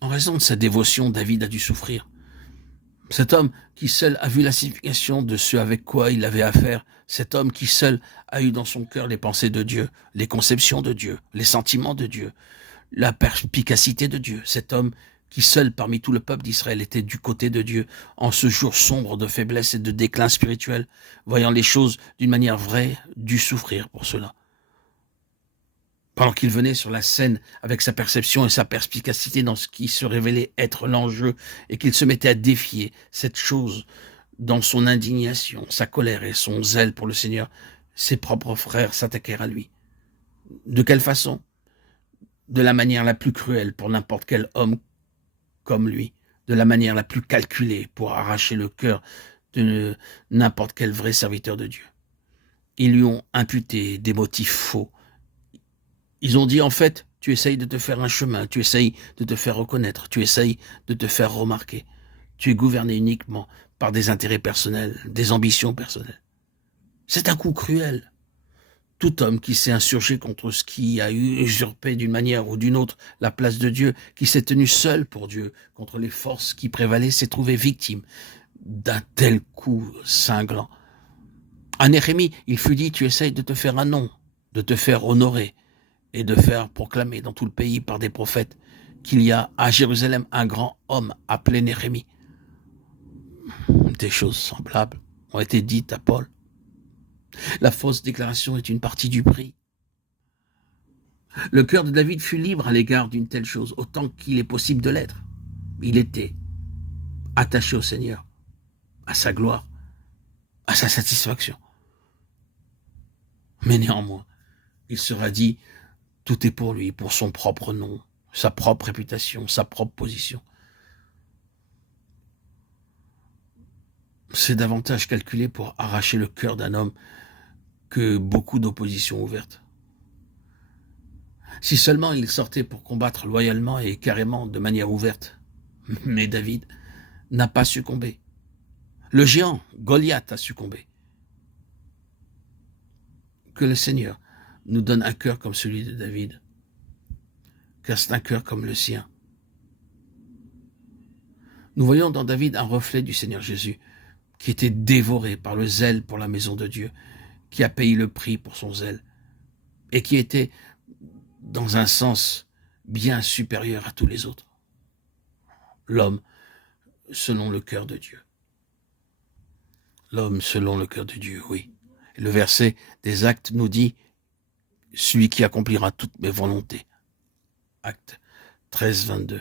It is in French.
En raison de sa dévotion, David a dû souffrir. Cet homme qui seul a vu la signification de ce avec quoi il avait affaire, cet homme qui seul a eu dans son cœur les pensées de Dieu, les conceptions de Dieu, les sentiments de Dieu, la perspicacité de Dieu, cet homme qui seul parmi tout le peuple d'Israël était du côté de Dieu en ce jour sombre de faiblesse et de déclin spirituel, voyant les choses d'une manière vraie, dut souffrir pour cela. Pendant qu'il venait sur la scène avec sa perception et sa perspicacité dans ce qui se révélait être l'enjeu et qu'il se mettait à défier cette chose dans son indignation, sa colère et son zèle pour le Seigneur, ses propres frères s'attaquèrent à lui. De quelle façon? De la manière la plus cruelle pour n'importe quel homme comme lui, de la manière la plus calculée pour arracher le cœur de n'importe quel vrai serviteur de Dieu. Ils lui ont imputé des motifs faux. Ils ont dit, en fait, tu essayes de te faire un chemin, tu essayes de te faire reconnaître, tu essayes de te faire remarquer. Tu es gouverné uniquement par des intérêts personnels, des ambitions personnelles. C'est un coup cruel. Tout homme qui s'est insurgé contre ce qui a usurpé d'une manière ou d'une autre la place de Dieu, qui s'est tenu seul pour Dieu contre les forces qui prévalaient, s'est trouvé victime d'un tel coup cinglant. À Néhémie, il fut dit, tu essayes de te faire un nom, de te faire honorer et de faire proclamer dans tout le pays par des prophètes qu'il y a à Jérusalem un grand homme appelé Néhémie. Des choses semblables ont été dites à Paul. La fausse déclaration est une partie du prix. Le cœur de David fut libre à l'égard d'une telle chose, autant qu'il est possible de l'être. Il était attaché au Seigneur, à sa gloire, à sa satisfaction. Mais néanmoins, il sera dit, tout est pour lui, pour son propre nom, sa propre réputation, sa propre position. C'est davantage calculé pour arracher le cœur d'un homme que beaucoup d'oppositions ouvertes. Si seulement il sortait pour combattre loyalement et carrément de manière ouverte. Mais David n'a pas succombé. Le géant, Goliath, a succombé. Que le Seigneur nous donne un cœur comme celui de David, car c'est un cœur comme le sien. Nous voyons dans David un reflet du Seigneur Jésus, qui était dévoré par le zèle pour la maison de Dieu, qui a payé le prix pour son zèle, et qui était dans un sens bien supérieur à tous les autres. L'homme selon le cœur de Dieu. L'homme selon le cœur de Dieu, oui. Et le verset des Actes nous dit, celui qui accomplira toutes mes volontés. Actes 13, 22.